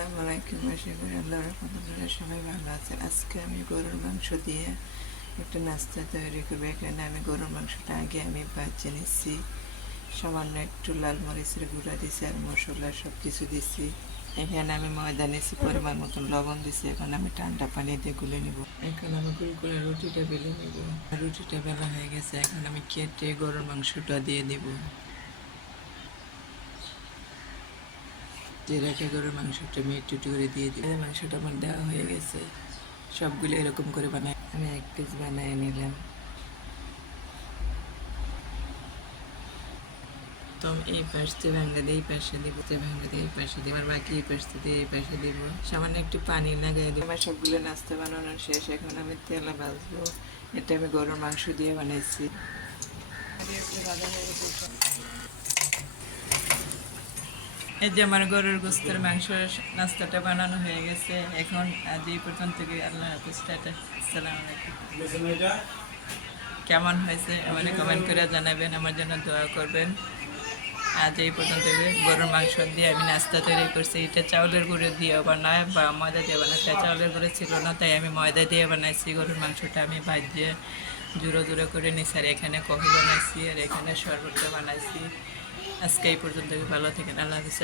আসসালামাইকুম, আশা করি আল্লাহর রহমতে সবাই ভালো আছেন। আজকে আমি গরুর মাংস দিয়ে একটা নাস্তা তৈরি করবো। এখানে আমি গরুর মাংসটা আগে আমি ভেজে নিচ্ছি, সামান্য একটু লাল মরিচের গুঁড়া দিছি আর মশলা সব কিছু দিছি। এখানে আমি ময়দা নিছি, পরিমাণ মতন লবণ দিছি। এখন আমি ঠান্ডা পানি দিয়ে গুলে নিব। এখন আমি গুল করে রুটিটা বেলে নিব। রুটিটা বেলা হয়ে গেছে, এখন আমি কেটে গরুর মাংসটা দিয়ে দিব। রেখে গরুর মাংসটা আমি একটু করে দিয়ে দিই। মাংসটা আমার দেওয়া হয়ে গেছে, সবগুলো এরকম করে বানাই। আমি এক পিস বানিয়ে নিলাম। তো এই পাশে ভাঙা দিয়ে এই পাশে দিব, ভাঙা দিয়ে এই পাশে দিব, আর বাকি এই পাশে দিয়ে এই পাশে দিব। সামান্য একটু পানি লাগাই দিব। আমার সবগুলো নাস্তা বানানো শেষ, এখন আমি তেলে ভাজবো। এটা আমি গরুর মাংস দিয়ে বানাইছি। এই যে আমার গরুর গোস্তের মাংস নাস্তাটা বানানো হয়ে গেছে। এখন আজ এই পর্যন্ত, আল্লাহ হাফিজ, টাটা, আসসালামু আলাইকুম। কেমন হয়েছে আমার কমেন্ট করে জানাবেন, আমার জন্য দোয়া করবেন। আজ এই পর্যন্ত গরুর মাংস দিয়ে আমি নাস্তা তৈরি করছি। এটা চাউলের গুঁড়ো দিয়ে বানায় বা ময়দা দিয়ে বানায়। চাউলের গুঁড়ো ছিল না, তাই আমি ময়দা দিয়ে বানাইছি। গরুর মাংসটা আমি ভাজিয়ে জুড়ো জুড়ো করে নিছি, আর এখানে কফি বানাইছি, আর এখানে শরবতটা বানাইছি। আজকে এই পর্যন্ত, ভালো থাকেন, আল্লাহ হাফিজ।